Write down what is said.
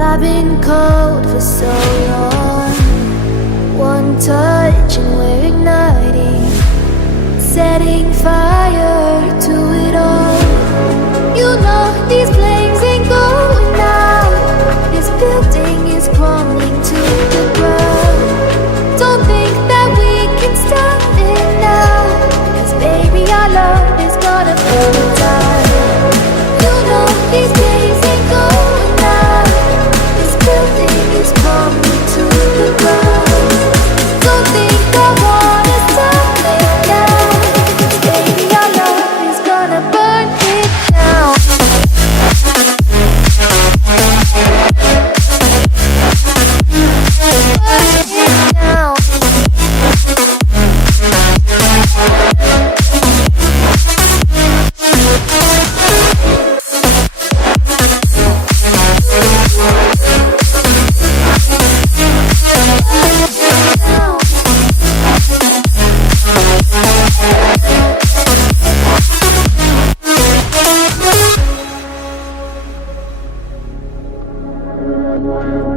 I've been cold for so long. One touch and we're igniting, setting fire to it all. You know these flames ain't going out. This building is crumbling to the ground. Don't think that we can stop it now, 'cause baby our love is gonna burn it down. You know these days ain't going out. This building is crumbling to the ground. Don't think I wanna stop it now, 'cause baby our love is gonna burn it down. Burn it down. Down.